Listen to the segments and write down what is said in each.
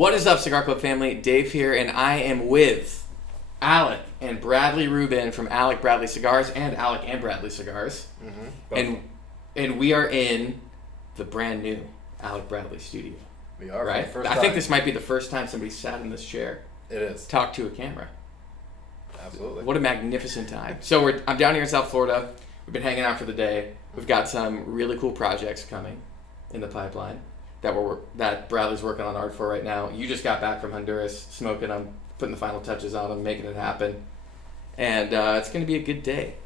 What is up, Cigar Club family? Dave here, and I am with Alec and Bradley Rubin from Alec Bradley Cigars and Alec and Bradley Cigars. Mm-hmm. And we are in the brand new Alec Bradley studio. We are, right? For the first I time. think this might be the first time somebody sat in this chair. It is. Talked to a camera. Absolutely. What a magnificent time. So I'm down here in South Florida. We've been hanging out for the day. We've got some really cool projects coming in the pipeline that Bradley's working on art for right now. You just got back from Honduras, smoking them, putting the final touches on them, making it happen. And it's going to be a good day.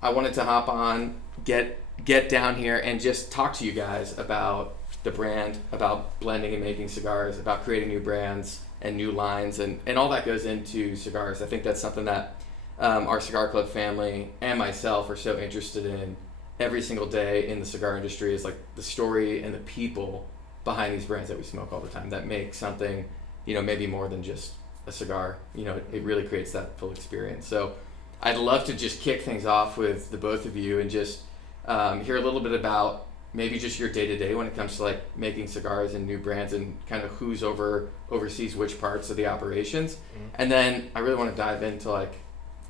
I wanted to hop on, get down here and just talk to you guys about the brand, about blending and making cigars, about creating new brands and new lines, and all that goes into cigars. I think that's something that our Cigar Club family and myself are so interested in every single day in the cigar industry, is like the story and the people behind these brands that we smoke all the time that make something, maybe more than just a cigar. It really creates that full experience. So I'd love to just kick things off with the both of you and just hear a little bit about maybe just your day-to-day when it comes to like making cigars and new brands, and kind of who's oversees which parts of the operations. Mm-hmm. And then I really want to dive into like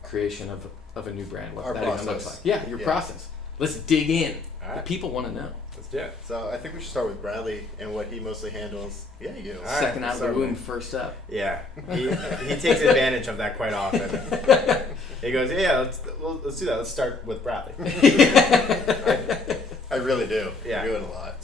creation of a new brand, what Our that even process. looks like. Yeah, your process. Let's dig in. All right. The people want to know. Let's do it. So I think we should start with Bradley and what he mostly handles. Yeah, you. All Second right, out of the womb, first up. Yeah, he takes advantage of that quite often. He goes, yeah, let's do that. Let's start with Bradley. I really do. Yeah. I do it a lot.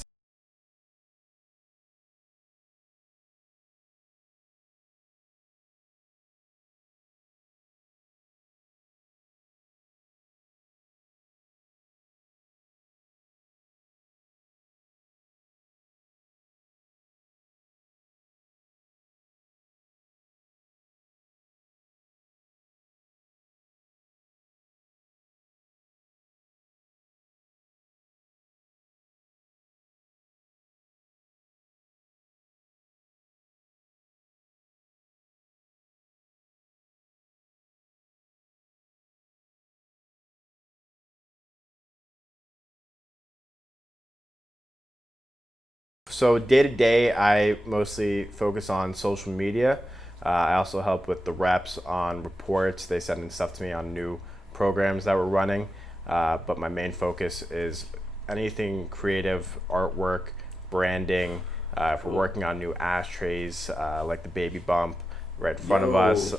So day to day, I mostly focus on social media. I also help with the reps on reports. They send in stuff to me on new programs that we're running. But my main focus is anything creative, artwork, branding. If we're working on new ashtrays, like the baby bump right in front of us.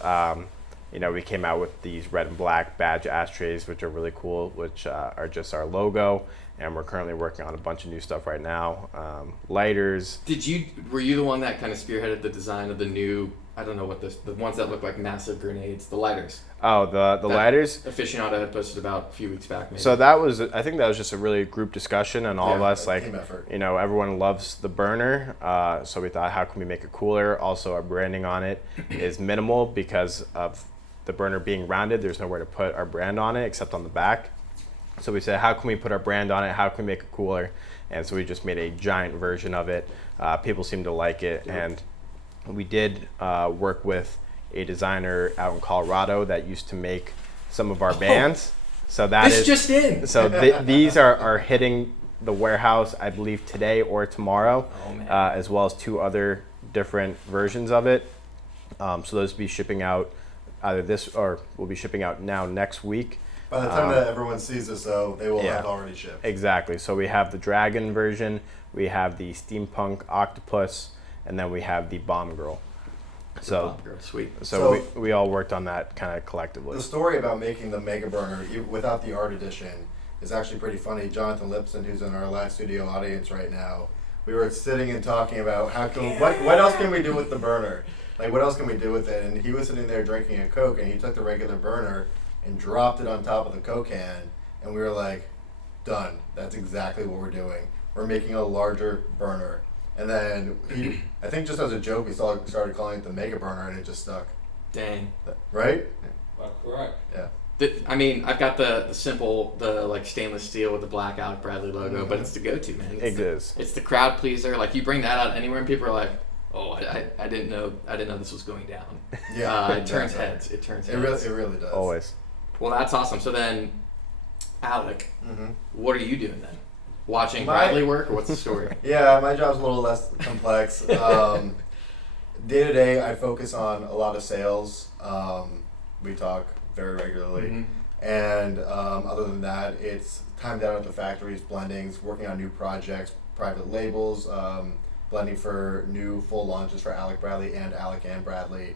We came out with these red and black badge ashtrays, which are really cool, which are just our logo. And we're currently working on a bunch of new stuff right now. Lighters. Were you the one that kind of spearheaded the design of the new, I don't know what the ones that look like massive grenades, the lighters? Oh, the lighters? Aficionado had posted about a few weeks back, maybe. So I think that was just a really group discussion, and all of us, like, team effort. Everyone loves the burner. So we thought, how can we make it cooler? Also, our branding on it is minimal because of the burner being rounded. There's nowhere to put our brand on it except on the back. So we said, how can we put our brand on it? How can we make it cooler? And so we just made a giant version of it. People seem to like it. Yep. And we did work with a designer out in Colorado that used to make some of our bands. So that this just in. So these are hitting the warehouse, I believe, today or tomorrow, as well as 2 other different versions of it. So those will be shipping out either this, or we'll be shipping out now next week. By the time that everyone sees this, though, they will have already shipped. Exactly. So we have the Dragon version, we have the Steampunk Octopus, and then we have the Bomb Girl. So Bomb Girl, sweet. So we all worked on that kind of collectively. The story about making the Mega Burner without the art edition is actually pretty funny. Jonathan Lipson, who's in our live studio audience right now, we were sitting and talking about what else can we do with the burner? Like, what else can we do with it? And he was sitting there drinking a Coke, and he took the regular burner and dropped it on top of the Coke can, and we were like, done. That's exactly what we're doing. We're making a larger burner. And then I think just as a joke, he started calling it the Mega Burner, and it just stuck. Dang. Right? Correct. Yeah. I've got the simple, like stainless steel with the black Alec Bradley logo, but it's the go-to, man. It's the crowd pleaser. Like, you bring that out anywhere, and people are like, oh, I didn't know this was going down. Yeah. It turns heads. It turns heads. It really does. Always. Well, that's awesome. So then, Alec, what are you doing then? Watching Bradley work, or what's the story? Yeah, my job's a little less complex. day to day, I focus on a lot of sales. We talk very regularly. Mm-hmm. And other than that, it's time down at the factories, blendings, working on new projects, private labels, blending for new full launches for Alec Bradley and Alec and Bradley.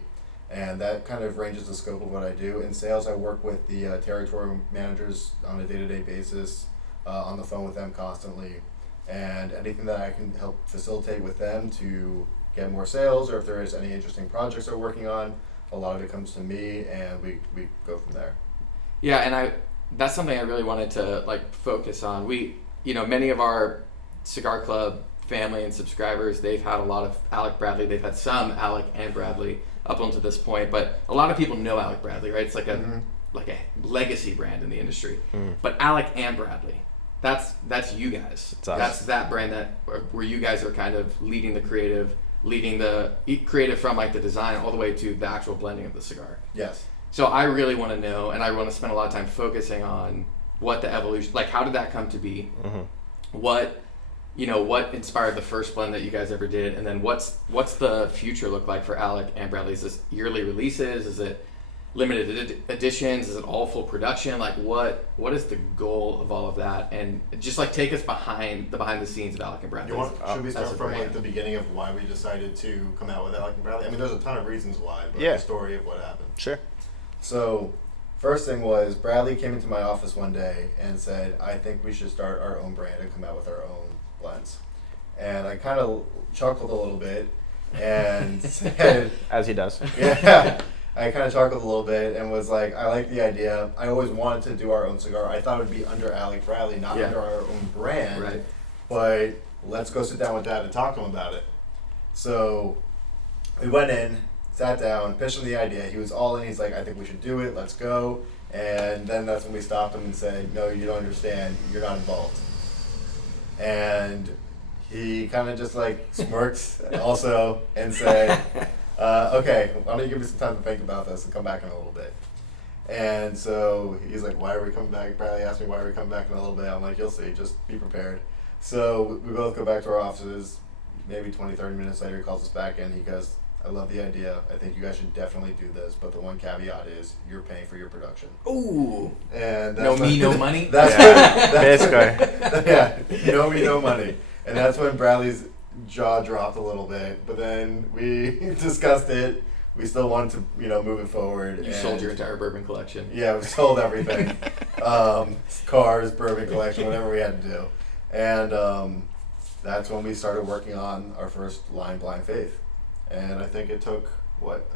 And that kind of ranges the scope of what I do. In sales, I work with the territory managers on a day-to-day basis, on the phone with them constantly. And anything that I can help facilitate with them to get more sales, or if there is any interesting projects they're working on, a lot of it comes to me, and we go from there. Yeah, and that's something I really wanted to like focus on. We, many of our Cigar Club family and subscribers, they've had a lot of Alec Bradley. They've had some Alec and Bradley up until this point, but a lot of people know Alec Bradley, right? It's like a legacy brand in the industry. But Alec and Bradley, that's you guys. That's that brand where you guys are kind of leading the creative from like the design all the way to the actual blending of the cigar. Yes. So I really want to know, and I want to spend a lot of time focusing on what the evolution, like how did that come to be? What inspired the first blend that you guys ever did, and then what's the future look like for Alec and Bradley? Is this yearly releases? Is it limited editions? Is it all full production? Like what is the goal of all of that? And just like take us behind the scenes of Alec and Bradley. Should we start from like the beginning of why we decided to come out with Alec and Bradley? I mean, there's a ton of reasons why, but the story of what happened. Sure. So, first thing was Bradley came into my office one day and said, "I think we should start our own brand and come out with our own blends." And I kind of chuckled a little bit and said, as he does. Yeah. I kind of chuckled a little bit and was like, I like the idea. I always wanted to do our own cigar. I thought it would be under Alec Bradley, not under our own brand. Right. But let's go sit down with Dad and talk to him about it. So we went in, sat down, pitched him the idea. He was all in. He's like, I think we should do it. Let's go. And then that's when we stopped him and said, no, you don't understand. You're not involved. And he kind of just like smirked also and said, okay, why don't you give me some time to think about this and come back in a little bit. And so he's like, why are we coming back? Bradley asked me, why are we coming back in a little bit? I'm like, you'll see, just be prepared. So we both go back to our offices. Maybe 20, 30 minutes later, he calls us back in. He goes, I love the idea. I think you guys should definitely do this, but the one caveat is you're paying for your production. Ooh. And no me, no money? Basically. Yeah, no me, no money. And that's when Bradley's jaw dropped a little bit, but then we discussed it. We still wanted to, move it forward. You sold your entire bourbon collection. Yeah, we sold everything. Cars, bourbon collection, whatever we had to do. And that's when we started working on our first line, Blind Faith. And I think it took,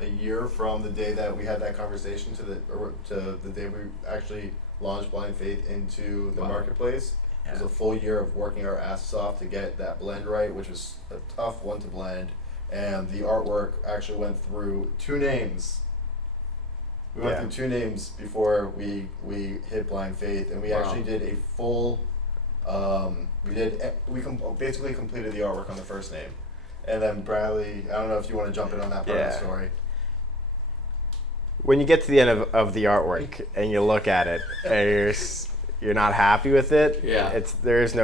a year from the day that we had that conversation to the day we actually launched Blind Faith into the marketplace. It was a full year of working our asses off to get that blend right, which was a tough one to blend. And the artwork actually went through 2 names. We went through 2 names before we hit Blind Faith, and we actually did a full. We basically completed the artwork on the first name, and then Bradley. I don't know if you want to jump in on that part of the story. When you get to the end of the artwork and you look at it, and you're not happy with it. Yeah. There's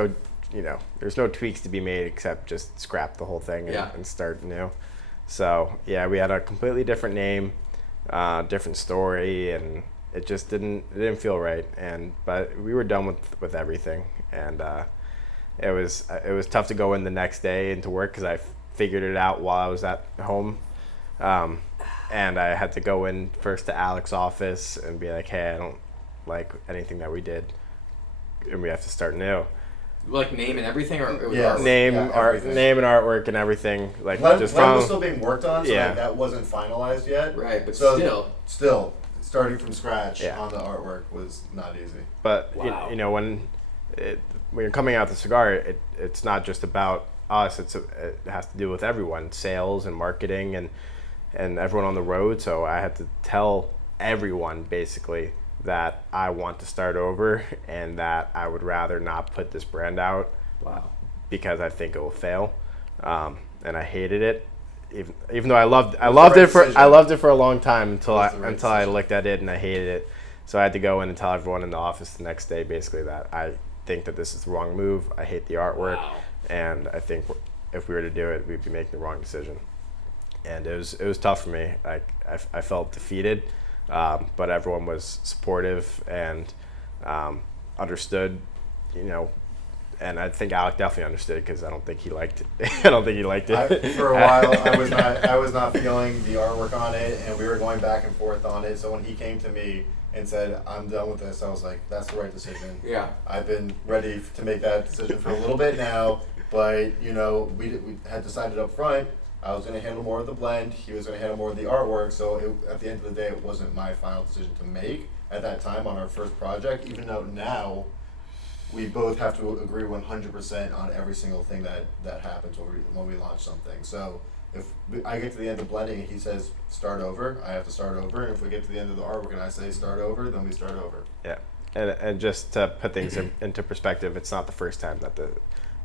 no tweaks to be made except just scrap the whole thing and start new. So we had a completely different name, different story, and it just didn't feel right. But we were done with everything, and it was tough to go in the next day into work because I figured it out while I was at home. And I had to go in first to Alec's office and be like, hey, I don't like anything that we did, and we have to start new. Like name and everything, or it was name and artwork and everything. Like Blend just was still being worked on, so that wasn't finalized yet. Right, but still starting from scratch on the artwork was not easy. But when you're coming out the cigar, it's not just about us. It has to do with everyone, sales and marketing and everyone on the road. So I had to tell everyone basically that I want to start over and that I would rather not put this brand out. Wow. Because I think it will fail, and I hated it. Even though I loved it for a long time until I looked at it and I hated it. So I had to go in and tell everyone in the office the next day basically that I think that this is the wrong move. I hate the artwork, and I think if we were to do it, we'd be making the wrong decision. and it was tough for me. I felt defeated, but everyone was supportive and understood, you know. And I think Alec definitely understood because I don't think he liked it. I don't think he liked it. For a while, I was not feeling the artwork on it, and we were going back and forth on it. So when he came to me and said, "I'm done with this," I was like, "That's the right decision." Yeah. I've been ready to make that decision for a little bit now, but you know, we had decided up front I was going to handle more of the blend. He was going to handle more of the artwork. So at the end of the day, it wasn't my final decision to make at that time on our first project. Even though now we both have to agree 100% on every single thing that happens when we launch something. So if I get to the end of blending and he says start over, I have to start over. And if we get to the end of the artwork and I say start over, then we start over. Yeah, and just to put things into perspective, it's not the first time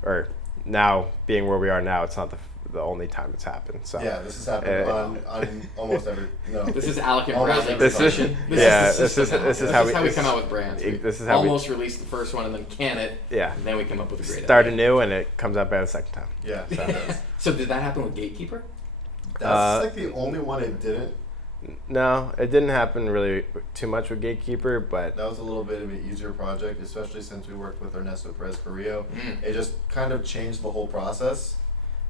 or now being where we are now, it's not the only time it's happened. So yeah, this has happened on almost every. No, This is Alec and Almost Bradley every discussion. This is how we we come out with brands. This is how almost release the first one and then can it. Yeah. And then we come up with a great start idea. anew and it comes out bad the second time. yeah, So did that happen with Gatekeeper? that's like the only one it didn't. No, it didn't happen really too much with Gatekeeper, but That was a little bit of an easier project, especially since we worked with Ernesto Perez Carrillo. It just kind of changed the whole process.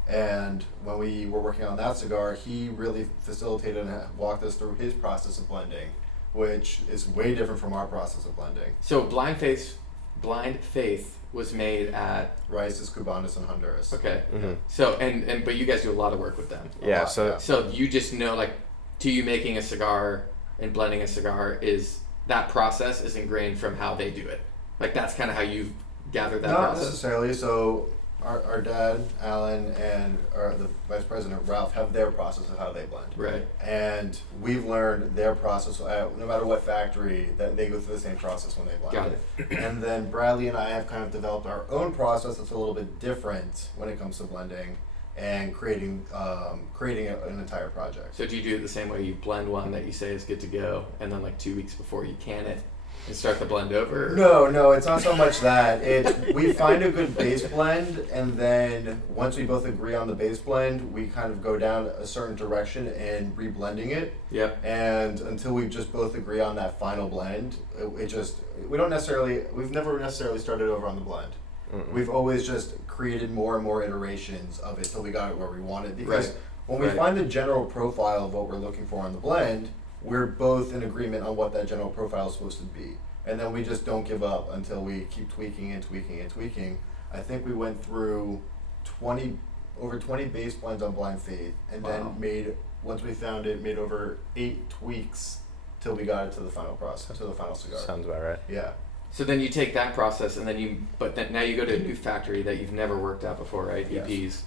And when we were working on that cigar, he really facilitated and walked us through his process of blending, which is way different from our process of blending. So Blind Faith was made at Raíces Cubanas in Honduras. okay. Mhm. So and but you guys do a lot of work with them. yeah, lot, so yeah. So you just know, like, to you making a cigar and blending a cigar is that process is ingrained from how they do it. Like that's kind of how you've gathered that Not process. necessarily. So our dad, Alan, and the vice president, Ralph, have their process of how they blend. Right. And we've learned their process, no matter what factory, that they go through the same process when they blend. Got it. And then Bradley and I have kind of developed our own process that's a little bit different when it comes to blending and creating an entire project. So do you do it the same way? You blend one that you say is good to go, and then like 2 weeks before you can it and start the blend over? Or? No, it's not so much that. We find a good base blend, and then once we both agree on the base blend, we kind of go down a certain direction and reblending it. Yep. And until we just both agree on that final blend, we've never necessarily started over on the blend. Mm-mm. We've always just created more and more iterations of it till we got it where we wanted. Because Right. when we Right. find the general profile of what we're looking for on the blend, we're both in agreement on what that general profile is supposed to be. And then we just don't give up until we keep tweaking and tweaking and tweaking. I think we went through over 20 base blends on Blind Faith, and Wow. then once we found it, made over 8 tweaks till we got it to the final process, to the final cigar. sounds about right. Yeah. So then you take that process and then now you go to a new factory that you've never worked at before, right? Yes. EPs.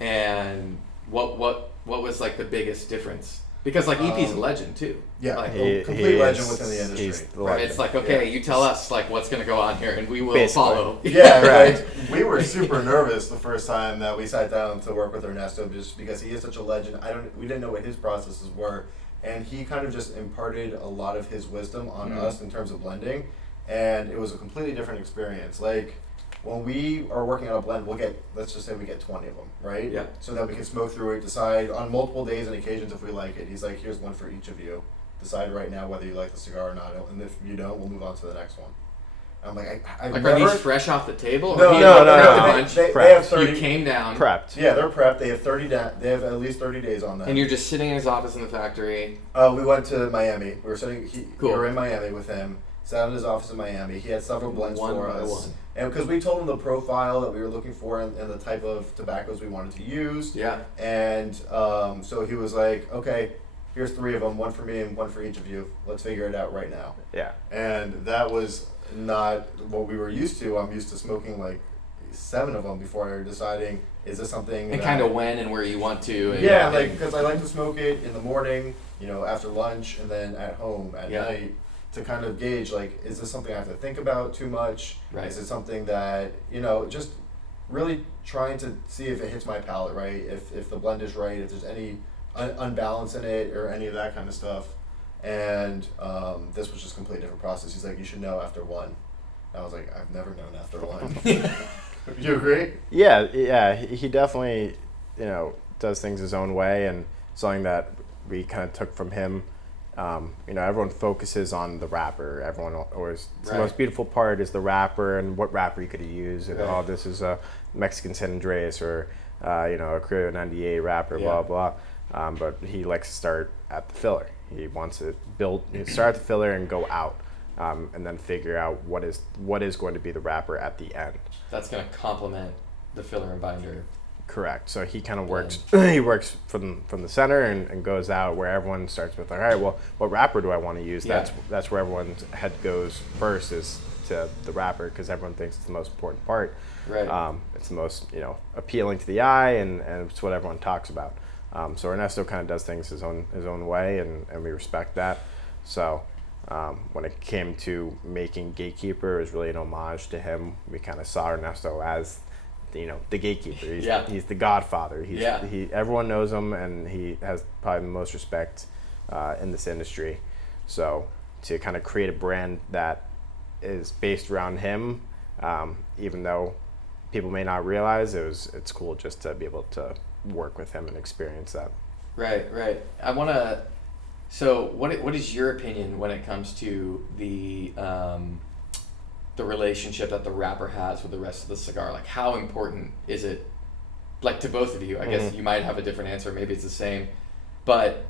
And what was like the biggest difference? Because like EP's a legend too. Yeah, Like, a complete legend within the industry. He's the right, legend. it's like, okay, you tell us like what's gonna go on here and we will Basically. follow. Yeah, Right. right. We were super nervous the first time that we sat down to work with Ernesto, just because he is such a legend. We didn't know what his processes were, and he kind of just imparted a lot of his wisdom on Mhm. us in terms of blending, and it was a completely different experience. Like when we are working on a blend, let's just say we get 20 of them, right? Yeah. So that we can smoke through it, decide on multiple days and occasions if we like it. He's like, here's one for each of you. Decide right now whether you like the cigar or not, and if you don't, we'll move on to the next one. I'm like, I've Like, never. are these fresh off the table? Or No, he no, like, no, prepped no. a bunch, They Prepped. have 30. you came down, Prepped. Yeah, they're prepped. They have 30. They have at least 30 days on them. and you're just sitting in his office in the factory. We went to Miami. We were sitting. Cool. We were in Miami with him. Sat in his office in Miami. He had several blends One for by us, one. and because we told him the profile that we were looking for and the type of tobaccos we wanted to use, Yeah. and so he was like, "Okay, here's 3 of them. One for me and one for each of you. Let's figure it out right now." Yeah. And that was not what we were used to. I'm used to smoking like 7 of them before deciding, is this something And that- kind of when and where you want to. And, yeah, like because I like to smoke it in the morning, after lunch, and then at home at Yeah. night to kind of gauge, like, is this something I have to think about too much? Right. Is it something that, just really trying to see if it hits my palate, right? If the blend is right, if there's any unbalance in it or any of that kind of stuff. And this was just a completely different process. He's like, you should know after 1. I was like, I've never known after 1. You agree? Yeah, he definitely, does things his own way, and something that we kind of took from him. Everyone focuses on the wrapper. Everyone always, the most beautiful part is the wrapper and what wrapper you could use. And this is a Mexican San Andreas or, a Creo 98 wrapper, blah, blah. But he likes to start at the filler. He wants to start at the filler and go out, and then figure out what is going to be the wrapper at the end. That's going to complement the filler and binder. Correct. So he kind of works. He works from the center and goes out where everyone starts with, all right, well, what wrapper do I want to use? Yeah. That's where everyone's head goes first, is to the wrapper, because everyone thinks it's the most important part. Right. It's the most appealing to the eye, and it's what everyone talks about. So Ernesto kind of does things his own way, and we respect that. So when it came to making Gatekeeper, it was really an homage to him. We kind of saw Ernesto as the gatekeeper. He's the godfather. Everyone knows him, and he has probably the most respect in this industry. So to kind of create a brand that is based around him, even though people may not realize, it's cool just to be able to work with him and experience that. Right. I want to. So what is your opinion when it comes to the relationship that the wrapper has with the rest of the cigar? Like, how important is it, like, to both of you? I guess you might have a different answer, maybe it's the same, but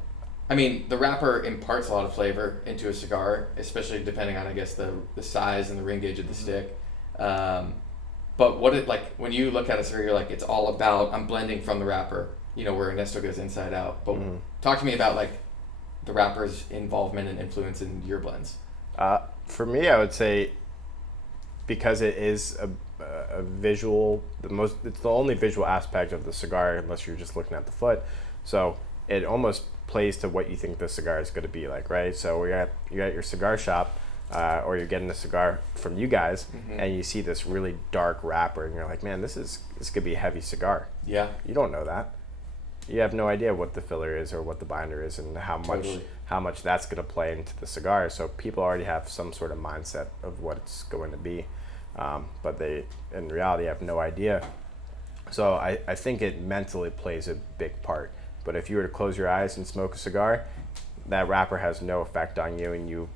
I mean, the wrapper imparts a lot of flavor into a cigar, especially depending on, I guess, the size and the ring gauge of the stick. But when you look at a cigar, you're like, it's all about, I'm blending from the wrapper, where Ernesto goes inside out. But talk to me about, like, the wrapper's involvement and influence in your blends. For me, I would say, because it is a visual, it's the only visual aspect of the cigar, unless you're just looking at the foot. So it almost plays to what you think the cigar is going to be like, right? So you're at your cigar shop, or you're getting a cigar from you guys, and you see this really dark wrapper, and you're like, man, this could be a heavy cigar. Yeah. You don't know that. You have no idea what the filler is or what the binder is, and how much that's going to play into the cigar. So people already have some sort of mindset of what it's going to be, but they, in reality, have no idea. So I think it mentally plays a big part. But if you were to close your eyes and smoke a cigar, that wrapper has no effect on you, and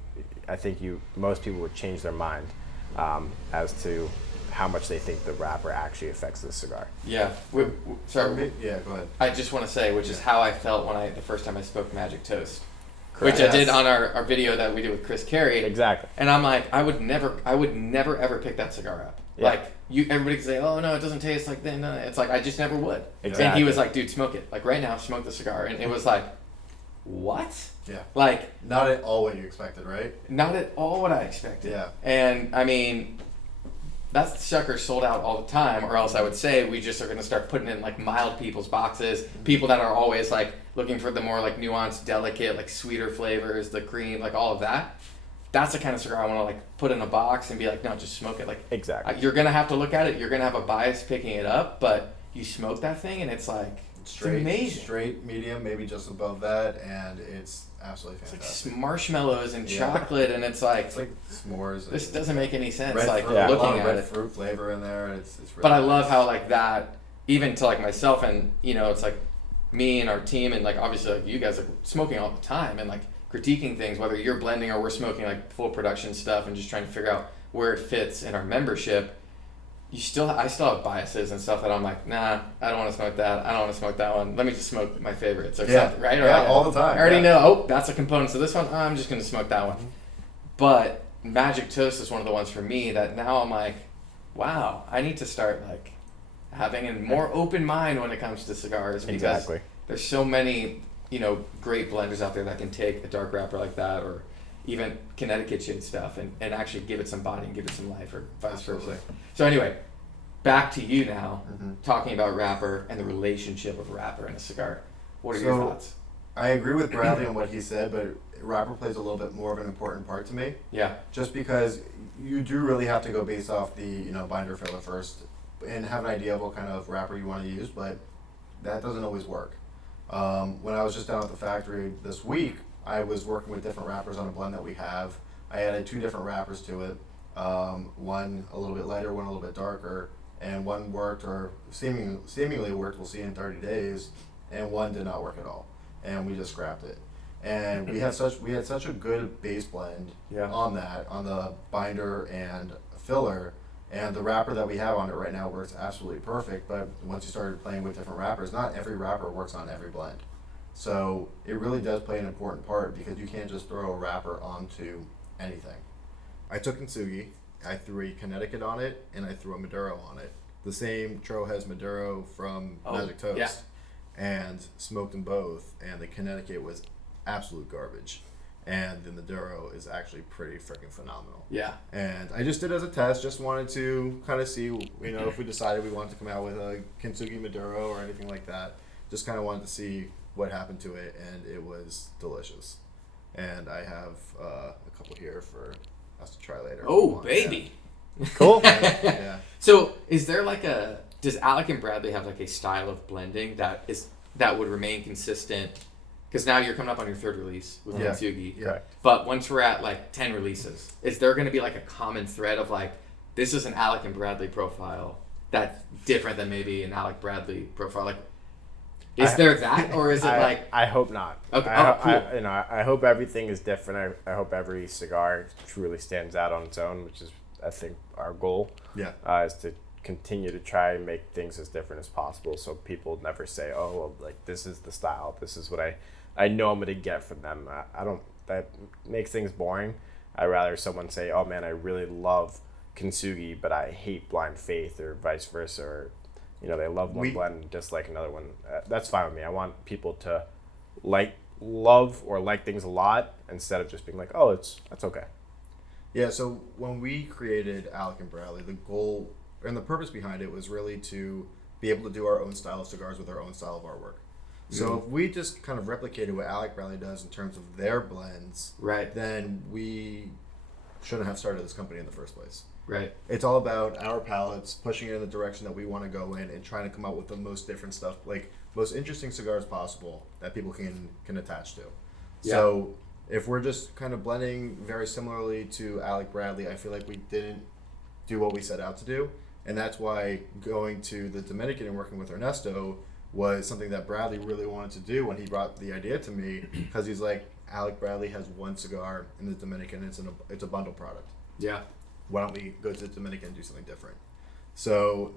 I think most people would change their mind as to how much they think the wrapper actually affects the cigar. Yeah. Sorry. Yeah, go ahead. I just want to say, which is how I felt the first time I smoked Magic Toast. Correct. Which I did on our video that we did with Chris Carey. Exactly. And I'm like, I would never ever pick that cigar up. Yeah. Like, everybody can say, oh no, it doesn't taste like that. No. It's like, I just never would. Exactly. And he was like, dude, smoke it. Like, right now, smoke the cigar. And it was like, what? Yeah. Like, not at all what you expected, right? not at all what I expected. Yeah. And I mean, that sucker sold out all the time, or else I would say we just are going to start putting in, like, mild people's boxes, people that are always, like, looking for the more, like, nuanced, delicate, like, sweeter flavors, the cream, like, all of that. That's the kind of cigar I want to, like, put in a box and be like, no, just smoke it. Like, Exactly. You're going to have to look at it, you're going to have a bias picking it up, but you smoke that thing and it's like, it's amazing. Straight, medium, maybe just above that, and it's absolutely fantastic. It's like marshmallows and chocolate, and it's like s'mores. This doesn't make any sense. Red Like, fruit, looking a lot of at red it. fruit flavor in there. It's really But I love nice. how, like, that, even to, like, myself and, it's like me and our team and, like, obviously, like, you guys are smoking all the time and, like, critiquing things, whether you're blending or we're smoking, like, full production stuff and just trying to figure out where it fits in our membership. I still have biases and stuff that I'm like, nah, I don't want to smoke that. I don't want to smoke that one. Let me just smoke my favorites or something, right? Yeah, all the time. I already know, oh, that's a component to this one. I'm just going to smoke that one. But Magic Toast is one of the ones for me that now I'm like, wow, I need to start, like, having a more open mind when it comes to cigars, because Exactly. there's so many, great blenders out there that can take a dark wrapper like that, or even Connecticut shade stuff, and actually give it some body and give it some life, or vice versa. So anyway, back to you now, talking about wrapper and the relationship of wrapper and a cigar. What are your thoughts? I agree with Bradley on what he said, but wrapper plays a little bit more of an important part to me. Yeah. Just because you do really have to go based off the binder filler first, and have an idea of what kind of wrapper you want to use, but that doesn't always work. When I was just down at the factory this week, I was working with different wrappers on a blend that we have. I added 2 different wrappers to it. One a little bit lighter, one a little bit darker, and one worked, or seemingly worked, we'll see in 30 days, and one did not work at all. and we just scrapped it. And we had such a good base blend on the binder and filler, and the wrapper that we have on it right now works absolutely perfect. But once you started playing with different wrappers, not every wrapper works on every blend. So it really does play an important part, because you can't just throw a wrapper onto anything. I took Kintsugi, I threw a Connecticut on it, and I threw a Maduro on it. The same Trojes Maduro from Magic Toast, and smoked them both, and the Connecticut was absolute garbage, and the Maduro is actually pretty freaking phenomenal. Yeah. And I just did it as a test, just wanted to kind of see, if we decided we wanted to come out with a Kintsugi Maduro or anything like that. Just kind of wanted to see what happened to it, and it was delicious. And I have a couple here for us to try later. Oh, baby. Yeah. Cool. Yeah. So is there does Alec and Bradley have a style of blending that would remain consistent? Because now you're coming up on your third release with Kintsugi. Yeah. But once we're at 10 releases, is there going to be a common thread of this is an Alec and Bradley profile that's different than maybe an Alec Bradley profile? Is there that, or is it I hope not. Okay. Cool. I hope everything is different. I hope every cigar truly stands out on its own, which is, I think, our goal. Yeah. Is to continue to try and make things as different as possible, so people never say, "Oh, well, this is the style. This is what I know I'm gonna get from them." I don't. That makes things boring. I'd rather someone say, "Oh man, I really love Kintsugi, but I hate Blind Faith," or vice versa, or they love one blend and dislike another one. That's fine with me. I want people to love or like things a lot, instead of just being like, "Oh, that's okay." Yeah. So when we created Alec and Bradley, the goal and the purpose behind it was really to be able to do our own style of cigars with our own style of artwork. So if we just kind of replicated what Alec Bradley does in terms of their blends, right, then we shouldn't have started this company in the first place. Right. It's all about our palates, pushing it in the direction that we want to go in, and trying to come up with the most different stuff, most interesting cigars possible that people can attach to. Yeah. So if we're just kind of blending very similarly to Alec Bradley, I feel like we didn't do what we set out to do. And that's why going to the Dominican and working with Ernesto was something that Bradley really wanted to do when he brought the idea to me, because he's like, Alec Bradley has one cigar in the Dominican, and it's a bundle product. Yeah. Why don't we go to the Dominican and do something different? So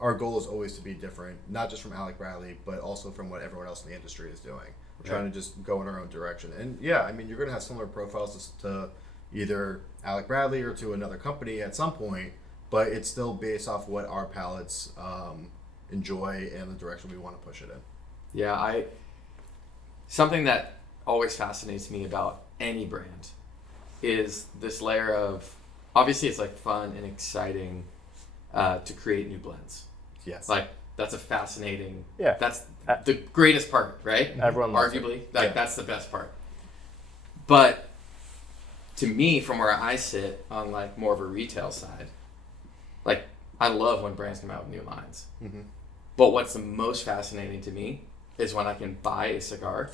our goal is always to be different, not just from Alec Bradley, but also from what everyone else in the industry is doing. We're trying to just go in our own direction. And yeah, I mean, you're going to have similar profiles to either Alec Bradley or to another company at some point, but it's still based off what our palates enjoy and the direction we want to push it in. Yeah, something that always fascinates me about any brand is this layer of, obviously it's fun and exciting to create new blends. Yes. That's a fascinating, yeah, that's the greatest part, right? Everyone loves arguably it. That's the best part. But to me, from where I sit on more of a retail side, I love when brands come out with new lines. Mm-hmm. But what's the most fascinating to me is when I can buy a cigar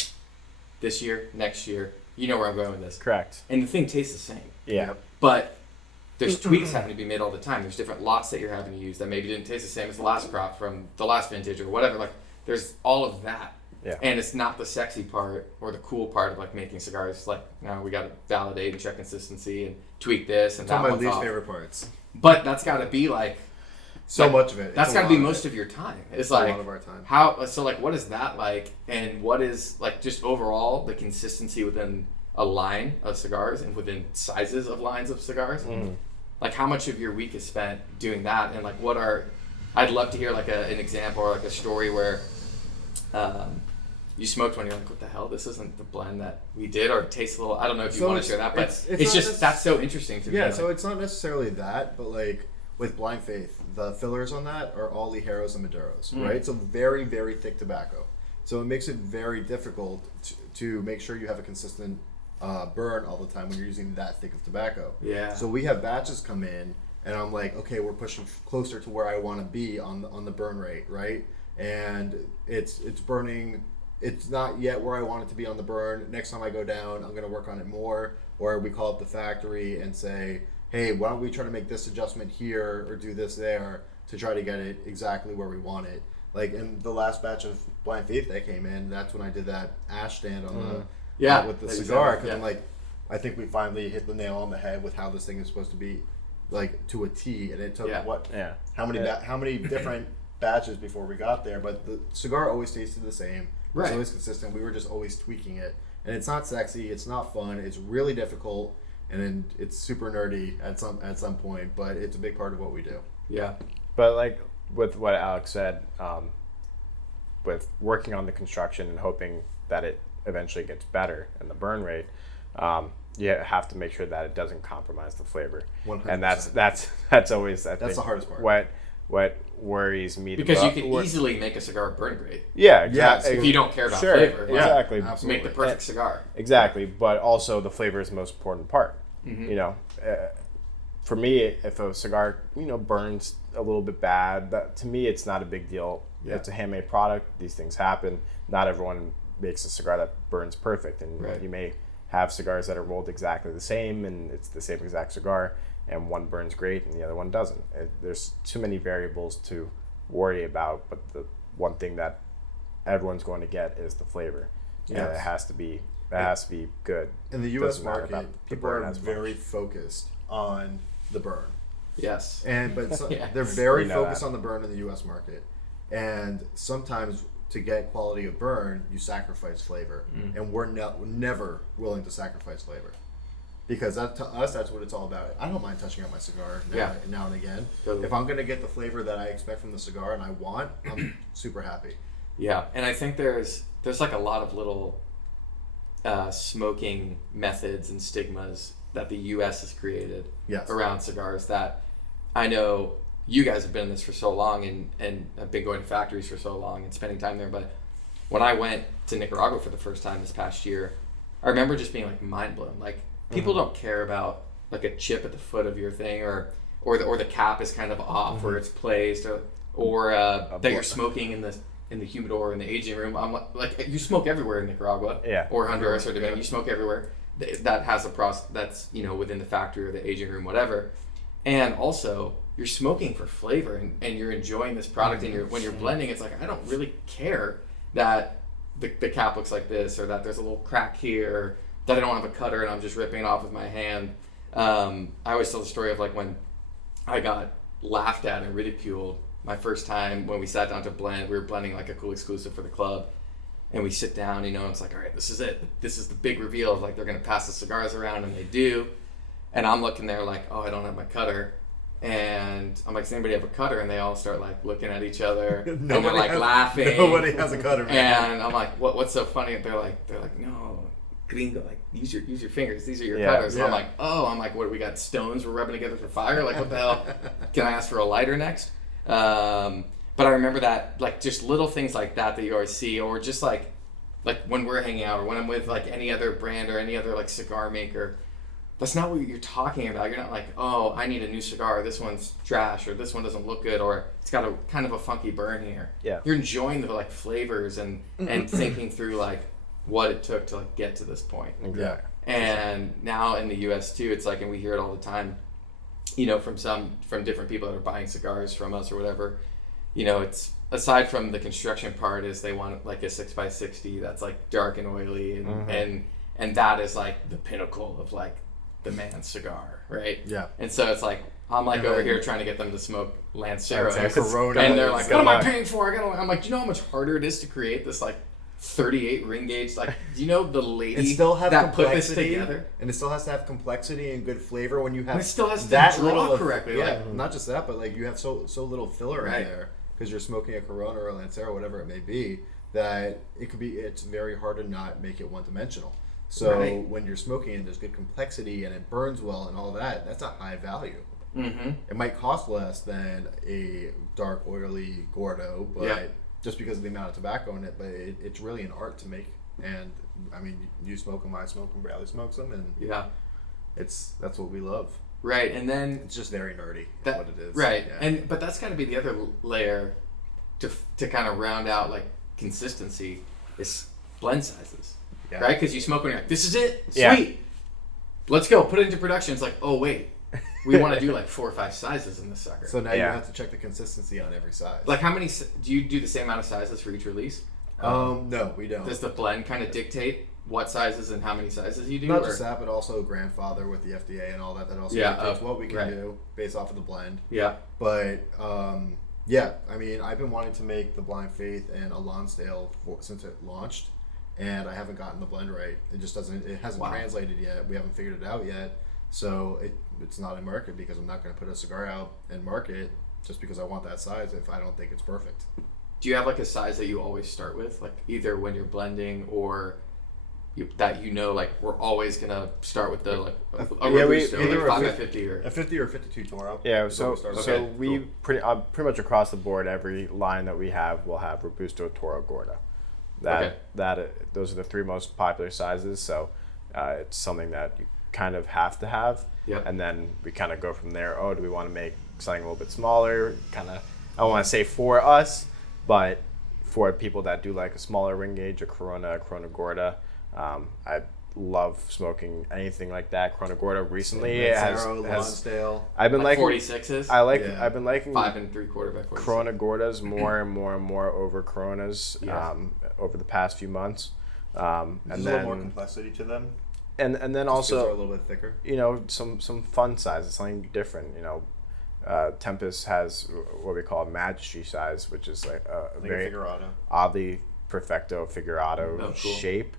this year, next year. You know where I'm going with this. Correct. And the thing tastes the same. Yeah. But there's tweaks having to be made all the time. There's different lots that you're having to use that maybe didn't taste the same as the last crop from the last vintage or whatever. There's all of that. Yeah. And it's not the sexy part or the cool part of making cigars. Now we got to validate and check consistency and tweak this and it's that. One of my least off. favorite parts. But that's got to be so much of it. That's got to be most of your time. It's a lot of our time. What is that like? And what is just overall the consistency within a line of cigars and within sizes of lines of cigars? Mm. How much of your week is spent doing that? And I'd love to hear an example or a story where you smoked one, you're like, what the hell? This isn't the blend that we did, or it tastes a little, I don't know if you want to share that, but it's just, that's so interesting to me. Yeah, so it's not necessarily that, but with Blind Faith, the fillers on that are all Ligeros and Maduros, right? So very, very thick tobacco. So it makes it very difficult to make sure you have a consistent burn all the time when you're using that thick of tobacco. Yeah. So we have batches come in, and I'm like, okay, we're pushing closer to where I want to be on the burn rate, right? And it's burning. It's not yet where I want it to be on the burn. Next time I go down, I'm going to work on it more. Or we call up the factory and say, hey, why don't we try to make this adjustment here or do this there to try to get it exactly where we want it. Like in the last batch of Blind Faith that came in, that's when I did that ash stand on the with the cigar, because I'm like, I think we finally hit the nail on the head with how this thing is supposed to be, like to a T, and it took how many different batches before we got there, but the cigar always tasted the same. It was always consistent. We were just always tweaking it, and it's not sexy, it's not fun, it's really difficult, and then it's super nerdy at some point, but it's a big part of what we do. Yeah. But like with what Alex said, with working on the construction and hoping that it eventually gets better in the burn rate, you have to make sure that it doesn't compromise the flavor. 100%. And that's always that's the hardest part. What worries me because you can easily make a cigar burn great. Yeah, exactly. If you don't care about flavor, exactly. Make the perfect cigar. Exactly, but also the flavor is the most important part. You know, for me, if a cigar burns a little bit bad, to me it's not a big deal. Yeah. It's a handmade product. These things happen. Not everyone makes a cigar that burns perfect, and you may have cigars that are rolled exactly the same, and it's the same exact cigar, and one burns great and the other one doesn't. There's too many variables to worry about, but the one thing that everyone's going to get is the flavor. Yes. And it has to be good. In the U.S. market, people are very focused on the burn. Yes. They're very focused on the burn in the U.S. market, and sometimes to get quality of burn, you sacrifice flavor, and we're never willing to sacrifice flavor, because to us that's what it's all about. I don't mind touching up my cigar now and again. Totally. If I'm gonna get the flavor that I expect from the cigar and I want, I'm super happy. Yeah, and I think there's like a lot of little smoking methods and stigmas that the U.S. has created around cigars that I know you guys have been in this for so long and have been going to factories for so long and spending time there. But when I went to Nicaragua for the first time this past year, I remember just being like mind blown. Like people don't care about like a chip at the foot of your thing or the cap is kind of off where it's placed or that you're smoking in the humidor in the aging room. I'm like you smoke everywhere in Nicaragua or Honduras or Dominican. You smoke everywhere that has a process that's within the factory or the aging room, whatever. And also you're smoking for flavor and you're enjoying this product and when you're blending, it's like I don't really care that the cap looks like this or that there's a little crack here, that I don't have a cutter and I'm just ripping it off with my hand. I always tell the story of like when I got laughed at and ridiculed my first time when we sat down to blend. We were blending like a cool exclusive for the club, and we sit down, and it's like, all right, this is it. This is the big reveal of like they're gonna pass the cigars around, and they do. And I'm looking there like, oh, I don't have my cutter. And I'm like, does anybody have a cutter? And they all start like looking at each other and they're like laughing. Nobody has a cutter, man. And I'm like, what's so funny? And they're like, no, gringo, like use your fingers. These are your cutters. And I'm like, what, we got stones we're rubbing together for fire? Like, what the hell? Can I ask for a lighter next? But I remember that, like, just little things like that you always see, or just like when we're hanging out or when I'm with like any other brand or any other like cigar maker. That's not what you're talking about. You're not like, oh, I need a new cigar. This one's trash, or this one doesn't look good, or it's got a kind of a funky burn here. Yeah. You're enjoying the like flavors and thinking through like what it took to like get to this point. Exactly. And now in the U.S. too, it's like, and we hear it all the time, from different people that are buying cigars from us or whatever. It's aside from the construction part, is they want like a 6x60 that's like dark and oily, and that is like the pinnacle of like the man's cigar, right? Yeah. And so it's like I'm like over here trying to get them to smoke Lanceros, Corona, and they're like, "What am I paying for?" I'm like, "Do you know how much harder it is to create this like 38 ring gauge? Like, do you know the lady that put this together? And it still has to have complexity and good flavor when you have. And it still has to that draw correctly. Yeah, not just that, but like you have so little filler in there because you're smoking a Corona or a Lancero, whatever it may be, that it's very hard to not make it one dimensional. So when you're smoking and there's good complexity and it burns well and all that, that's a high value. Mm-hmm. It might cost less than a dark, oily Gordo, but just because of the amount of tobacco in it, but it's really an art to make. And I mean, you smoke them, I smoke them, Bradley smokes them, and that's what we love. Right, and then it's just very nerdy. What it is. Right, but that's got to be the other layer to kind of round out like consistency is blend sizes. Yeah. Right? Because you smoke when you're like, this is it? Sweet. Let's go. Put it into production. It's like, oh, wait. we want to do like 4 or 5 sizes in this sucker. So now you have to check the consistency on every size. Like how many, do you do the same amount of sizes for each release? No, we don't. Does the blend kind of dictate what sizes and how many sizes you do? Not just that, but also grandfather with the FDA and all that. That also dictates what we can do based off of the blend. Yeah. But yeah, I mean, I've been wanting to make the Blind Faith and a Lonsdale since it launched, and I haven't gotten the blend right. It just doesn't. It hasn't translated yet. We haven't figured it out yet. So it's not in market because I'm not going to put a cigar out and market just because I want that size if I don't think it's perfect. Do you have like a size that you always start with, like either when you're blending or that like we're always gonna start with the like a Robusto, either like 5x50 or a 50 or 52 Toro. Yeah, so we cool. pretty much across the board, every line that we have will have Robusto, Toro, Gorda. Those are the 3 most popular sizes. So it's something that you kind of have to have. Yep. And then we kind of go from there. Oh, do we want to make something a little bit smaller? Kind of, I don't want to say for us, but for people that do like a smaller ring gauge, a Corona Gorda. I love smoking anything like that. Corona Gorda recently Lonsdale. I've been like liking 46s. I've been liking 5 3/4 by 46. Corona Gordas more and more over Coronas over the past few months. And There's a little more complexity to them. And then just also they're a little bit thicker. You know, some fun sizes, something different. You know, Tempest has what we call a Majesty size, which is like a very oddly perfecto figurato shape.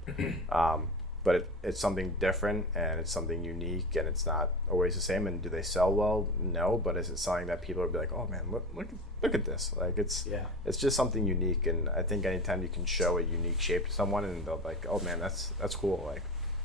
But it's something different and it's something unique and it's not always the same. And do they sell well? No, but is it something that people will be like, oh man, look at this? Like it's just something unique. And I think anytime you can show a unique shape to someone and they'll be like, oh man, that's cool. Like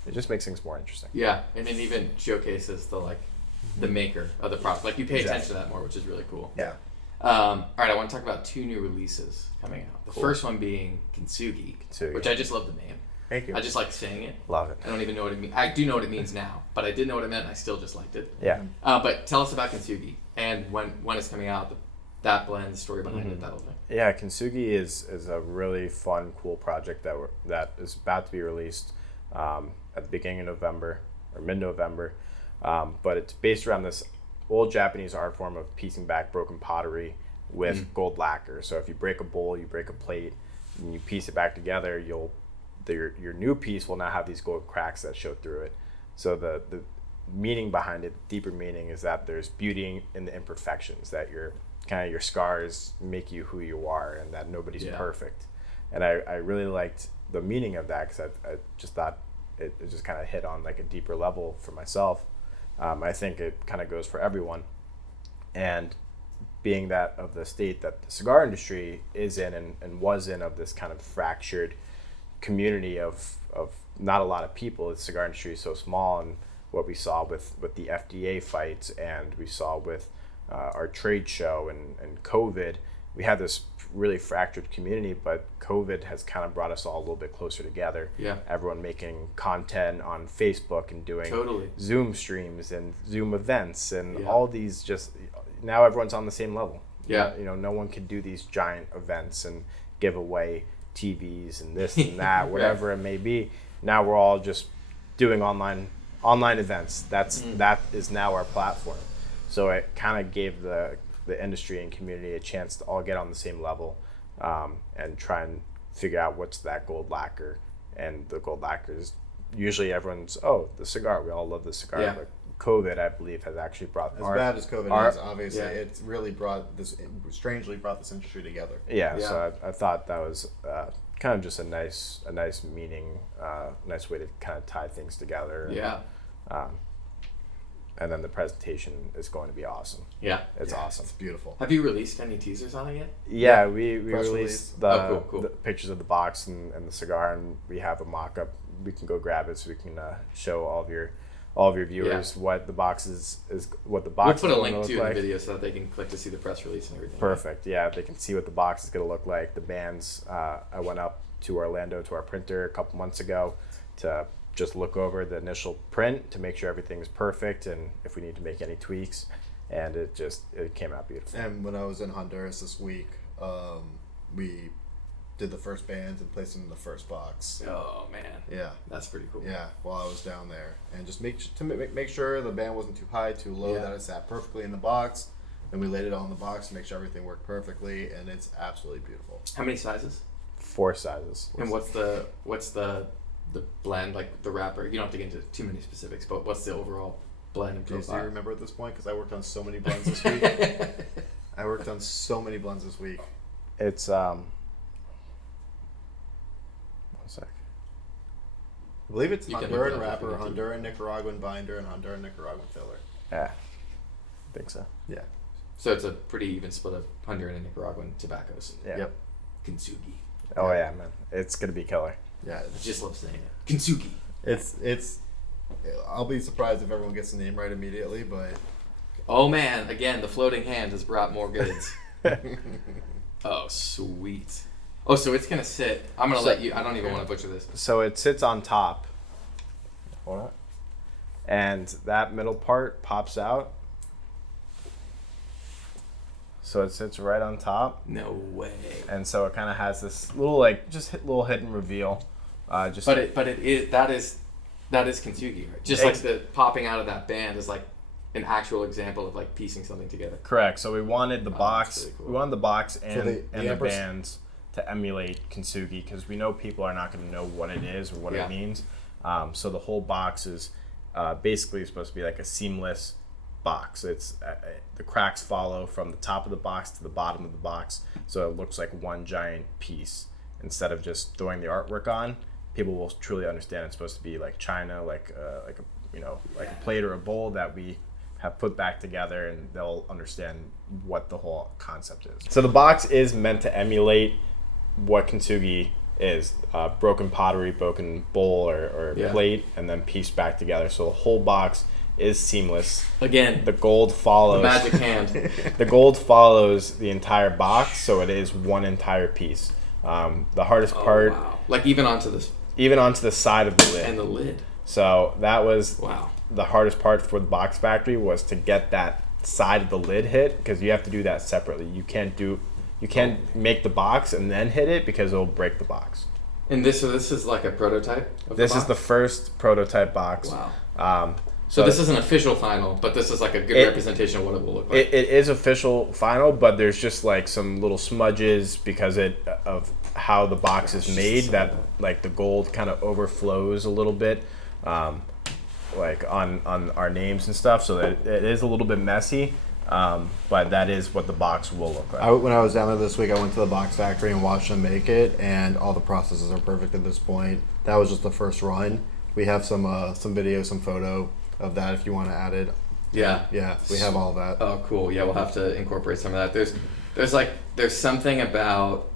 it just makes things more interesting. Yeah, and it even showcases the maker of the product. Like you pay attention to that more, which is really cool. Yeah. All right, I want to talk about 2 new releases coming out. The first one being Kintsugi, which I just love the name. Thank you. I just like saying it. Love it. I don't even know what it means. I do know what it means now, but I didn't know what it meant and I still just liked it. Yeah. But tell us about Kintsugi and when it's coming out, that blend, the story behind it, that whole thing. Yeah, Kintsugi is a really fun, cool project that is about to be released at the beginning of November or mid-November. But it's based around this old Japanese art form of piecing back broken pottery with gold lacquer. So if you break a bowl, you break a plate, and you piece it back together, your new piece will now have these gold cracks that show through it. So the meaning behind it, deeper meaning, is that there's beauty in the imperfections, that your scars make you who you are, and that nobody's perfect. And I really liked the meaning of that because I just thought it just kind of hit on like a deeper level for myself. I think it kind of goes for everyone. And being that of the state that the cigar industry is in and was in, of this kind of fractured community of not a lot of people. The cigar industry is so small, and what we saw with the FDA fights and we saw with our trade show and COVID, we had this really fractured community, but COVID has kind of brought us all a little bit closer together. Yeah. Everyone making content on Facebook and doing Zoom streams and Zoom events and all these, just now everyone's on the same level. Yeah. You know, no one can do these giant events and give away TVs and this and that, whatever it may be. Now we're all just doing online events. That is now our platform. So it kind of gave the industry and community a chance to all get on the same level and try and figure out what's that gold lacquer. And the gold lacquer is usually everyone's, the cigar. We all love the cigar. Yeah. But COVID, I believe, has actually brought bad as COVID is, obviously, it's really strangely brought this industry together. Yeah. So I thought that was kind of just a nice meaning, nice way to kind of tie things together. And then the presentation is going to be awesome. Yeah. It's awesome. It's beautiful. Have you released any teasers on it yet? Yeah, we released cool. the pictures of the box and the cigar, and we have a mock-up. We can go grab it so we can show all of your viewers what the box is what the box we'll is put a link to like. the video so that they can click to see the press release and everything. Perfect. Yeah, they can see what the box is going to look like. The bands, I went up to Orlando to our printer a couple months ago to just look over the initial print to make sure everything's perfect and if we need to make any tweaks, and it came out beautiful. And when I was in Honduras this week, we did the first bands and placed them in the first box. Oh man. Yeah. That's pretty cool. Yeah, while I was down there, and just make sure the band wasn't too high, too low, Yeah. that it sat perfectly in the box. Then we laid it all in the box to make sure everything worked perfectly, and it's absolutely beautiful. How many sizes? 4 sizes. And what's the blend, like the wrapper? You don't have to get into too many specifics, but what's the overall blend and Do you profile? remember at this point? Because I worked on so many blends this week. I worked on so many blends this week. It's 1 sec. I believe it's You can Honduran look it up if you wrapper, need to. Honduran Nicaraguan binder, and Honduran Nicaraguan filler. Yeah, I think so. Yeah. So it's a pretty even split of Honduran and Nicaraguan tobaccos. Yeah. Yep. Kintsugi. Oh yeah, man, it's gonna be killer. Yeah. I just love saying it. Kintsugi. It's. I'll be surprised if everyone gets the name right immediately, but Oh man, again, the floating hand has brought more goods. Oh, sweet. Oh, so it's gonna sit. I'm gonna let you. I don't even want to butcher this. So it sits on top. Hold on. And that middle part pops out. So it sits right on top, No way. and so it kind of has this little little hidden reveal. But it is that is Kintsugi, right? Just like the popping out of that band is like an actual example of like piecing something together. Correct. So we wanted the box. really cool. We wanted the box and the the Empress- bands to emulate Kintsugi because we know people are not going to know what it is or what Yeah. it means. So the whole box is basically supposed to be like a seamless box. It's the cracks follow from the top of the box to the bottom of the box, so it looks like one giant piece instead of just throwing the artwork on. People will truly understand it's supposed to be like china, like a plate or a bowl that we have put back together, and they'll understand what the whole concept is. So the box is meant to emulate what Kintsugi is, broken pottery, broken bowl or Yeah. plate, and then pieced back together. So the whole box is seamless. Again, The gold follows. the magic hand. The gold follows the entire box, so it is one entire piece. The hardest part, Oh, wow. Like even onto this even onto the side of the lid. and the lid. So that was Wow. the hardest part for the box factory, was to get that side of the lid hit, because you have to do that separately. You can't make the box and then hit it, because it'll break the box. And this is like a prototype of This the is the box? first prototype box. Wow. So this isn't official final, but this is like a good representation of what it will look like. It is official final, but there's just like some little smudges because of how the box is made, that like the gold kind of overflows a little bit, like on our names and stuff. So that it is a little bit messy, but that is what the box will look like. when I was down there this week, I went to the box factory and watched them make it, and all the processes are perfect at this point. That was just the first run. We have some video, some photo of that if you want to add it. Yeah. Yeah, we have all of that. Oh, cool. Yeah, we'll have to incorporate some of that. There's something about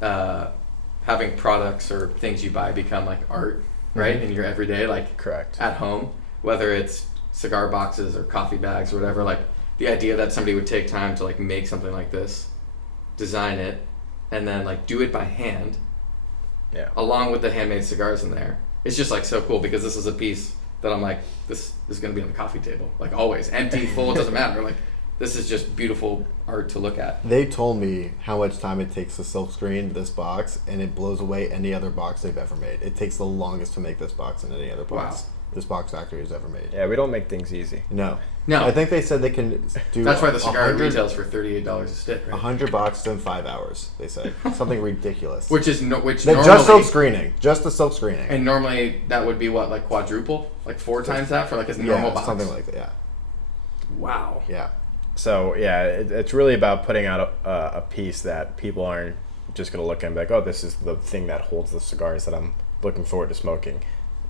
having products or things you buy become like art, right? In your everyday, like Correct. at home, whether it's cigar boxes or coffee bags or whatever. Like the idea that somebody would take time to like make something like this, design it, and then like do it by hand, Yeah. along with the handmade cigars in there. It's just like so cool, because this is a piece that I'm like, this is going to be on the coffee table, like always, empty, full, it doesn't matter. Like this is just beautiful art to look at. They told me how much time it takes to silk screen this box, and it blows away any other box they've ever made. It takes the longest to make this box than any other box this box factory has ever made. Yeah, we don't make things easy. No. No. I think they said they can do. That's why the cigar 100 retails for $38 a stick, right? 100 boxes in 5 hours. They said something ridiculous. Which They- just normally, silk screening, just the silk screening. and normally that would be what, like quadruple, like 4 times that for like a normal box. something like that. Yeah, Wow. yeah. So yeah, it's really about putting out a piece that people aren't just gonna look at and be like, oh, this is the thing that holds the cigars that I'm looking forward to smoking.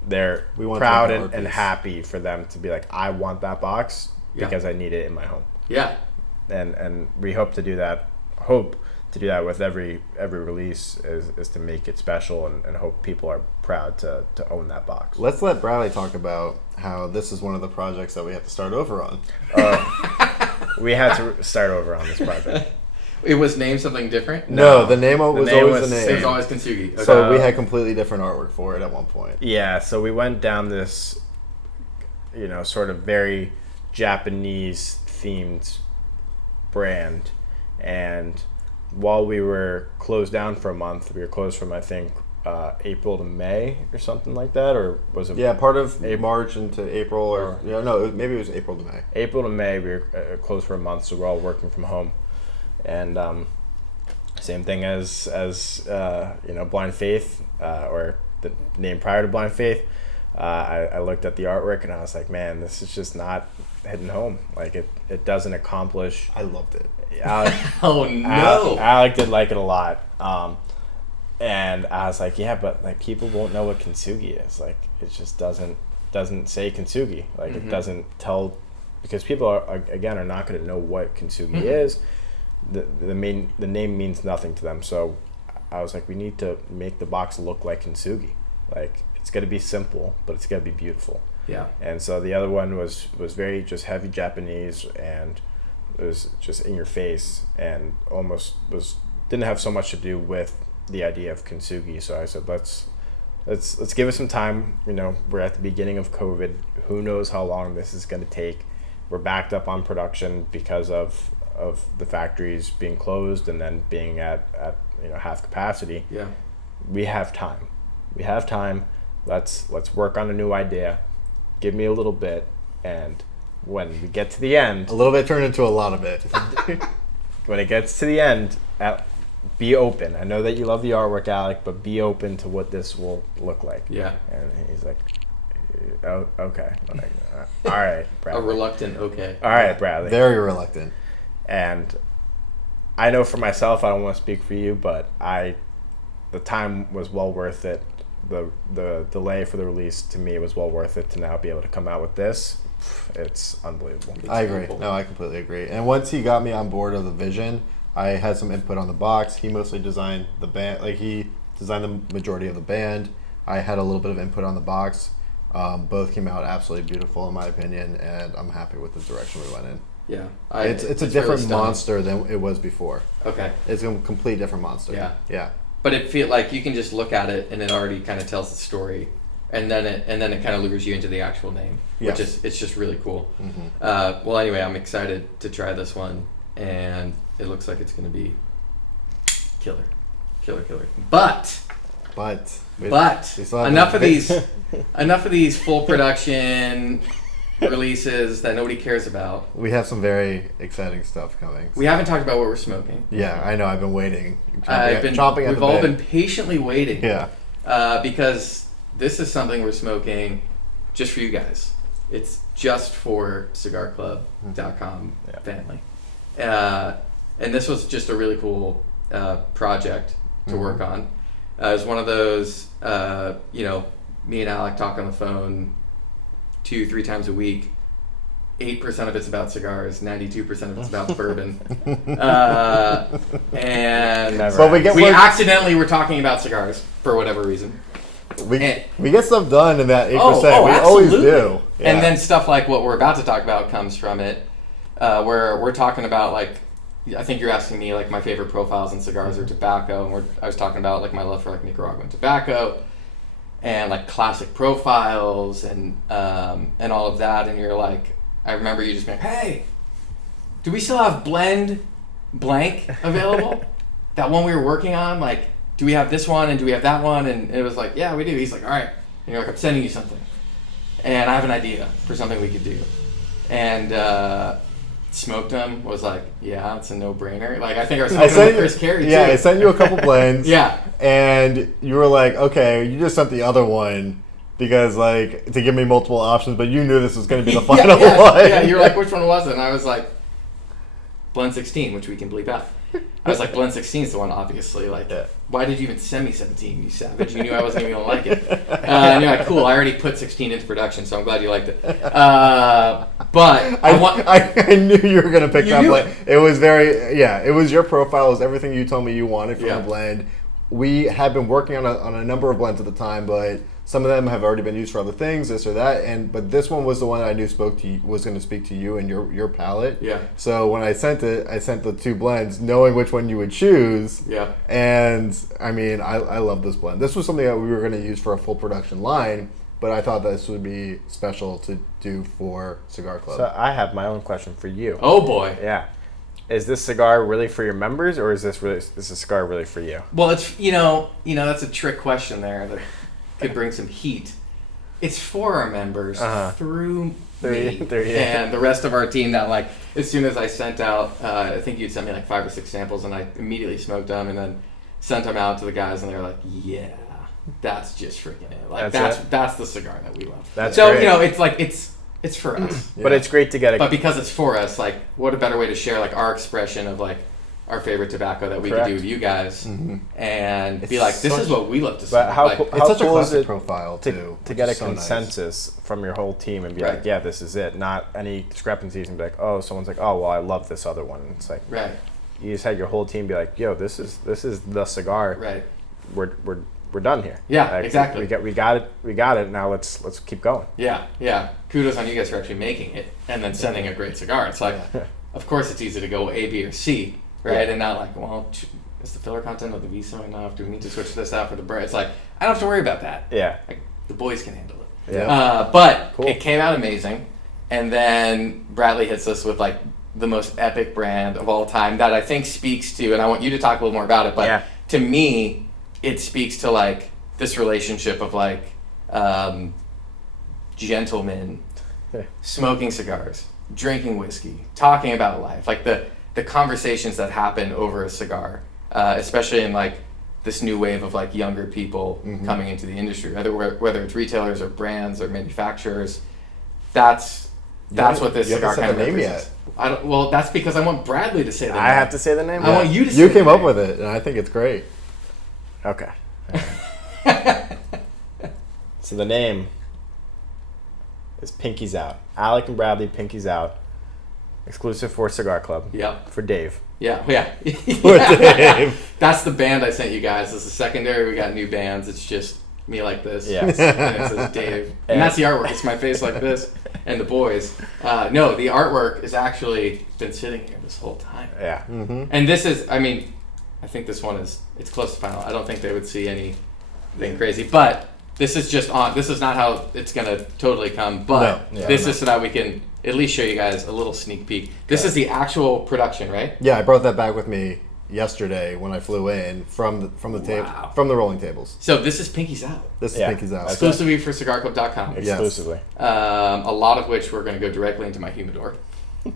They're We want proud to make an and art piece. happy for them to be like, I want that box Yeah. because I need it in my home. Yeah. And we hope to do that. Hope to do that with every release is to make it special, and hope people are proud to own that box. Let's let Bradley talk about how this is one of the projects that we have to start over on. We had to start over on this project. It was named something different? No, the name was name always was- the It was name. always Kintsugi. Okay. So we had completely different artwork for it at one point. Yeah, so we went down this, sort of very Japanese themed brand, and while we were closed down for a month, we were closed from, I think, April to May or something like that, or was it? Yeah, part of March into April, or maybe it was April to May. April to May, we were closed for a month, so we're all working from home, and same thing as Blind Faith, or the name prior to Blind Faith. I looked at the artwork and I was like, man, this is just not hitting home. Like it doesn't accomplish. I loved it. Alec, Oh no! Alec did like it a lot. And I was like, yeah, but like people won't know what Kintsugi is. Like it just doesn't say Kintsugi. Like it doesn't tell, because people are not going to know what Kintsugi is. The name means nothing to them. So I was like, we need to make the box look like Kintsugi. Like it's going to be simple, but it's going to be beautiful. Yeah. And so the other one was very just heavy Japanese, and it was just in your face, and almost didn't have so much to do with the idea of Kintsugi. So I said, let's give it some time. We're at the beginning of COVID. Who knows how long this is going to take? We're backed up on production because of the factories being closed and then being at half capacity. Yeah. We have time. Let's work on a new idea. Give me a little bit, and when we get to the end, A little bit turned into a lot of it. when it gets to the end, be open. I know that you love the artwork, Alec, but be open to what this will look like. Yeah. And he's like, oh, okay. I'm like, all right, A Bradley. reluctant okay. All right, Bradley. Very reluctant. And I know for myself, I don't want to speak for you, but the time was well worth it. The delay for the release to me was well worth it to now be able to come out with this. It's unbelievable. I agree. No, I completely agree. And once he got me on board of the vision, I had some input on the box. He mostly designed the band. Like he designed the majority of the band. I had a little bit of input on the box. Both came out absolutely beautiful in my opinion, and I'm happy with the direction we went in. Yeah. It's a different really monster than it was before. Okay. It's a complete different monster. Yeah. Yeah. But it feel like you can just look at it and it already kind of tells the story, and then it kind of lures you into the actual name, Yes. which is it's just really cool. Mm-hmm. Well, anyway, I'm excited to try this one, and it looks like it's going to be killer. But we still have enough the- of these full production releases that nobody cares about. We have some very exciting stuff coming. We haven't talked about what we're smoking. Yeah, I know. I've been waiting. We've all been patiently waiting. Yeah. Because this is something we're smoking just for you guys. It's just for CigarClub.com family. And this was just a really cool project to work on. It was one of those, me and Alec talk on the phone 2-3 times a week. 8% of it's about cigars, 92% of it's about bourbon. And Never. we accidentally were talking about cigars for whatever reason. We get stuff done in that 8%. We always absolutely. do. Yeah. And then stuff like what we're about to talk about comes from it, where we're talking about, like, I think you're asking me, like, my favorite profiles in cigars or tobacco, and I was talking about, like, my love for, like, Nicaraguan tobacco and, like, classic profiles and all of that, and you're like, I remember you just being, hey, do we still have blend blank available? That one we were working on, like, do we have this one and do we have that one? And it was like, yeah, we do. He's like, all right. And you're like, I'm sending you something. And I have an idea for something we could do. And Smoked Them was like, yeah, it's a no-brainer. Like, I think I was talking with Chris Carey, too. Yeah, I sent you a couple blends. Yeah. And you were like, okay, you just sent the other one because, like, to give me multiple options, but you knew this was going to be the final one. Yeah, you were like, which one was it? And I was like, Blend 16, which we can bleep out. I was like, Blend 16 is the one, obviously. Like, why did you even send me 17, you savage? You knew I wasn't even going to like it. And you're like, cool, I already put 16 into production, so I'm glad you liked it. But I knew you were going to pick that blend. It was it was your profile. It was everything you told me you wanted from the blend. We had been working on a number of blends at the time, but some of them have already been used for other things, this or that. But this one was the one that I knew was going to speak to you and your palate. Yeah. So when I sent it, I sent the two blends, knowing which one you would choose. Yeah. And I mean, I love this blend. This was something that we were going to use for a full production line, but I thought this would be special to do for Cigar Club. So I have my own question for you. oh boy. Yeah. Is this cigar really for your members, or is this cigar really for you? Well, it's that's a trick question there that could bring some heat. It's for our members through me and the rest of our team. That like as soon as I sent out, I think you'd sent me like 5 or 6 samples, and I immediately smoked them and then sent them out to the guys, and they were like, "Yeah, that's just freaking it. Like that's the cigar that we love." So great. it's like it's for us. But it's great to get it. But because it's for us, like what a better way to share like our expression of like our favorite tobacco that we could do with you guys, and be like, this is what we love to smoke. But how It's such a cool classic is it profile too. to get a so consensus from your whole team and be Right. like, yeah, this is it. Not any discrepancies and be like, oh, someone's like, oh, well, I love this other one. And it's like, Right. you just had your whole team be like, yo, this is the cigar. Right. We're done here. Yeah, Like, exactly. We got it. Now let's keep going. Yeah. Kudos on you guys for actually making it and then sending a great cigar. It's like, of course, it's easy to go A, B, or C, right? And not like, well, is the filler content of the Visa enough? Do we need to switch this out for the brand? It's like, I don't have to worry about that. Yeah. Like, the boys can handle it. Yeah. But Cool. it came out amazing. And then Bradley hits us with like the most epic brand of all time that I think speaks to, and I want you to talk a little more about it, but to me, it speaks to like this relationship of like gentlemen smoking cigars, drinking whiskey, talking about life, like the conversations that happen over a cigar, especially in like this new wave of like younger people coming into the industry, whether it's retailers or brands or manufacturers. That's what this cigar kind of represents. Well, that's because I want Bradley to say the name. I have to say the name? I want you to say You the came up name. with it, and I think it's great. Okay. So the name is Pinkies Out. Alec and Bradley, Pinkies Out. Exclusive for Cigar Club. Yep. For Dave. Yeah. Dave. That's the band I sent you guys. This is secondary. We got new bands. It's just me like this. Yes. And it says Dave. And that's the artwork. It's my face like this. And the boys. No, the artwork has actually been sitting here this whole time. Yeah. And this is, I mean, I think this one it's close to final. I don't think they would see anything crazy. But this is not how it's going to totally come. But this is so that we can at least show you guys a little sneak peek. This is the actual production, right? Yeah, I brought that back with me yesterday when I flew in from the rolling tables. So this is Pinkies Out. This is Pinkies Out. Exclusively for CigarClub.com. Exclusively. A lot of which we're going to go directly into my humidor.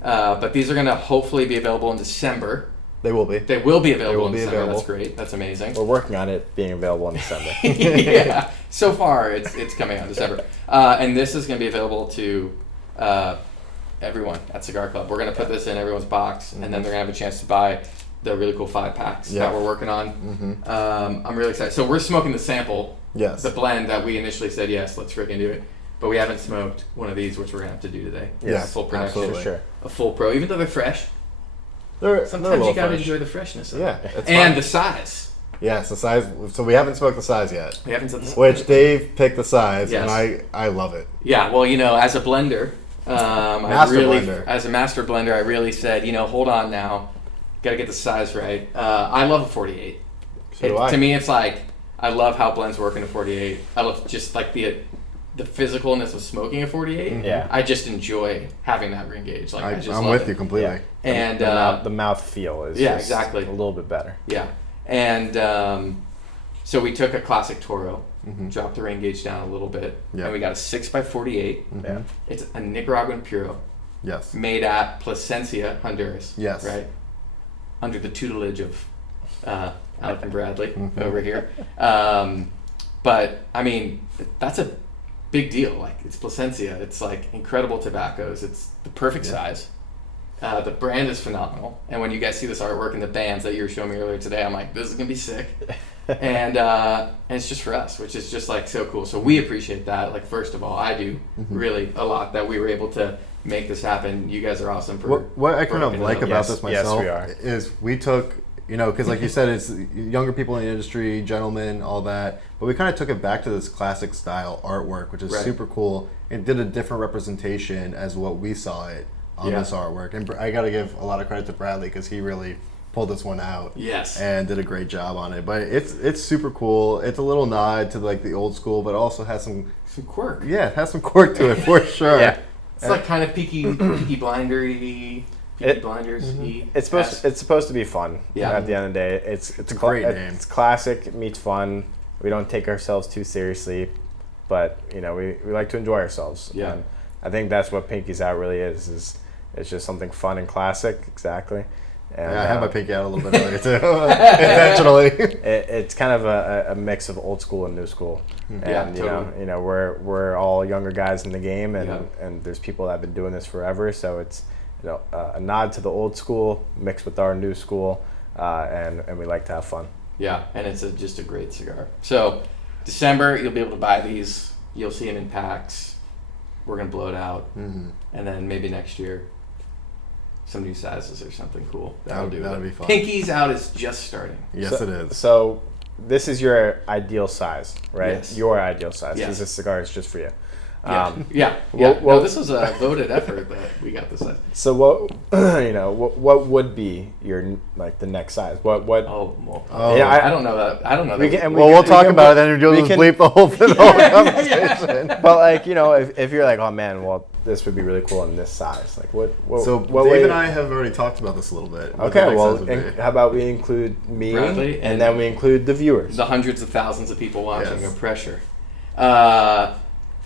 But these are going to hopefully be available in December. They will be. They will be available in December. That's great. That's amazing. We're working on it being available in December. Yeah. So far, it's coming out in December. And this is going to be available to everyone at Cigar Club. We're going to put this in everyone's box, and then they're going to have a chance to buy the really cool 5-packs that we're working on. I'm really excited. So we're smoking the sample, the blend that we initially said, yes, let's freaking do it. But we haven't smoked one of these, which we're going to have to do today. Yeah, full production. absolutely. Sure. A full pro, even though they're fresh. Sometimes you gotta enjoy the freshness of it. It's and fine. the size. Yes, the size. So we haven't smoked the size yet. We haven't said the size. Which Dave picked the size, Yes. and I love it. Yeah, well, as a blender, as a master blender, I really said, hold on now, gotta get the size right. I love a 48. So do I. To me, it's like I love how blends work in a 48. I love just like the physicalness of smoking a 48. Yeah. I just enjoy having that ring gauge. Like I just I'm love with it. you completely. Yeah. And the mouth feel is just exactly a little bit better. Yeah, and so we took a classic Toro, dropped the ring gauge down a little bit, and we got a 6x48. Yeah. It's a Nicaraguan Puro. Yes. Made at Plasencia, Honduras. Yes. Right. Under the tutelage of Alec and Bradley over here. But I mean, that's a big deal. Like, it's Plasencia. It's like incredible tobaccos. It's the perfect size. The brand is phenomenal. And when you guys see this artwork and the bands that you were showing me earlier today, I'm like, this is gonna be sick. And it's just for us, which is just like so cool. So we appreciate that. Like, first of all, I do really a lot that we were able to make this happen. You guys are awesome for what I kind of working it like out. about this myself we are. is we took, because like you said, it's younger people in the industry, gentlemen, all that, but we kind of took it back to this classic style artwork, which is super cool, and did a different representation as what we saw it on this artwork. And I got to give a lot of credit to Bradley because he really pulled this one out. Yes. And did a great job on it. But it's super cool. It's a little nod to like the old school, but also has some quirk. Yeah, it has some quirk to it for sure. It's like kind of peaky blindery, Peaky Blinders. It's supposed to be fun. Yeah. At the end of the day, it's a great name. It's classic. It meets fun. We don't take ourselves too seriously, but we like to enjoy ourselves. Yeah. And I think that's what Pinkies Out really is it's just something fun and classic. Exactly. And, I had my pinky out a little bit earlier too, intentionally. It's kind of a mix of old school and new school. And Yeah, totally. We're all younger guys in the game, and Yeah. and there's people that have been doing this forever. So it's a nod to the old school mixed with our new school, and we like to have fun. Yeah, and it's just a great cigar. So December, you'll be able to buy these. You'll see them in packs. We're gonna blow it out, and then maybe next year, some new sizes or something cool. That'd be fun. Pinkies Out is just starting. Yes, it is. So this is your ideal size, right? Yes. Your ideal size. Yes. This cigar is just for you. Yeah. well- this was a voted effort that we got this size. So what what would be your the next size? What? Oh, well, Yeah, I don't know that. I don't know We that. can, and Well, we we'll can- talk we can- about it, then you'll we just can- bleep the whole conversation. But if you're like, oh man, well this would be really cool in this size. Like what? So what Dave way- and I have already talked about this a little bit. what the Okay, next well, size would be. how about we include me, Bradley, and and then we include the viewers. The hundreds of thousands of people watching, Yes. no pressure.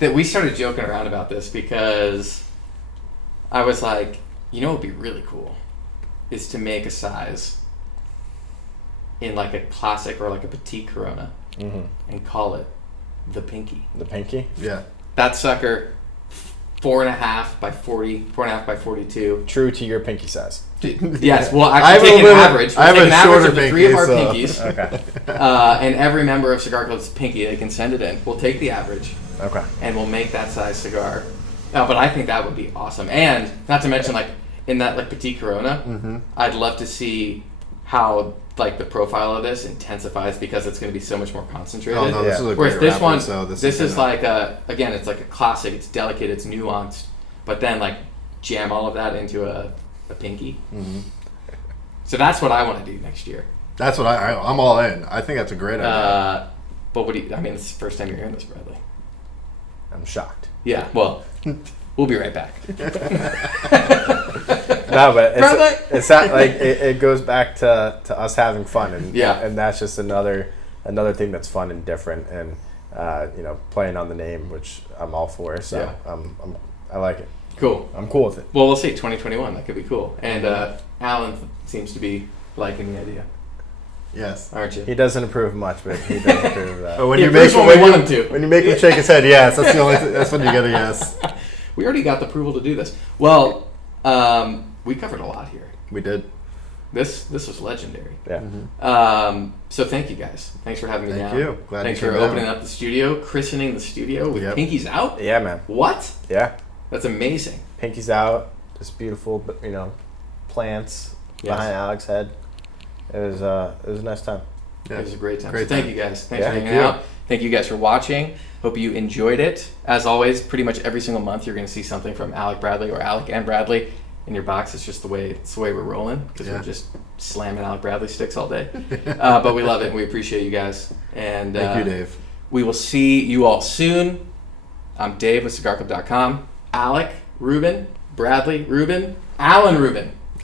That we started joking around about this because I was like, what would be really cool is to make a size in like a classic or like a petite Corona and call it the Pinky. The pinky. Yeah. That sucker, 4.5 by 40, 4.5 by 42. True to your pinky size. Yes, well, I I have can take a an little- average. I have We'll a take an average shorter of the three of our pinky, so- pinkies. Okay. And every member of CigarClub's pinky, they can send it in. We'll take the average, Okay. and we'll make that size cigar. But I think that would be awesome. And not to mention, like, in that, like, Petite Corona, I'd love to see how, like, the profile of this intensifies because it's going to be so much more concentrated. Oh, no, this is a Whereas great this wrapper, one, so this is is gonna- like again, it's like a classic. It's delicate, it's nuanced, but then, like, jam all of that into a pinky. So that's what I want to do next year. That's what I'm all in. I think that's a great idea. But what do you, I mean, it's the first time you're hearing this, Bradley. I'm shocked. Yeah, well, we'll be right back. No, but Bradley! it's not like it goes back to us having fun, and Yeah. and that's just another thing that's fun and different, and playing on the name, which I'm all for. So Yeah. I like it. Cool. I'm cool with it. Well, we'll see. 2021, that could be cool. And Alan seems to be liking the idea, Yes. aren't you? He doesn't approve much, but he does approve of that. But when He you make approves when we want him to. when you make him shake his head, yes, that's the only. That's when you get a yes. We already got the approval to do this. Well, we covered a lot here. We did. This was legendary. Yeah. So thank you guys. Thanks for having me Thank down. you. Glad Thanks you for came down. opening up the studio, christening the studio with Yep. Pinkies Out. Yeah, man. What? Yeah. That's amazing. Pinkies out. Just beautiful, plants Yes. behind Alec's head. It was a nice time. Yeah. It was a great time. Great So thank time. you guys. Thanks Yeah, for thank hanging you. out. Thank you guys for watching. Hope you enjoyed it. As always, pretty much every single month you're going to see something from Alec Bradley or Alec and Bradley in your box. It's just the way we're rolling because Yeah. we're just slamming Alec Bradley sticks all day. But we love it and we appreciate you guys. And Thank you, Dave. we will see you all soon. I'm Dave with CigarClub.com. Alec Rubin, Bradley Rubin, Alan Rubin.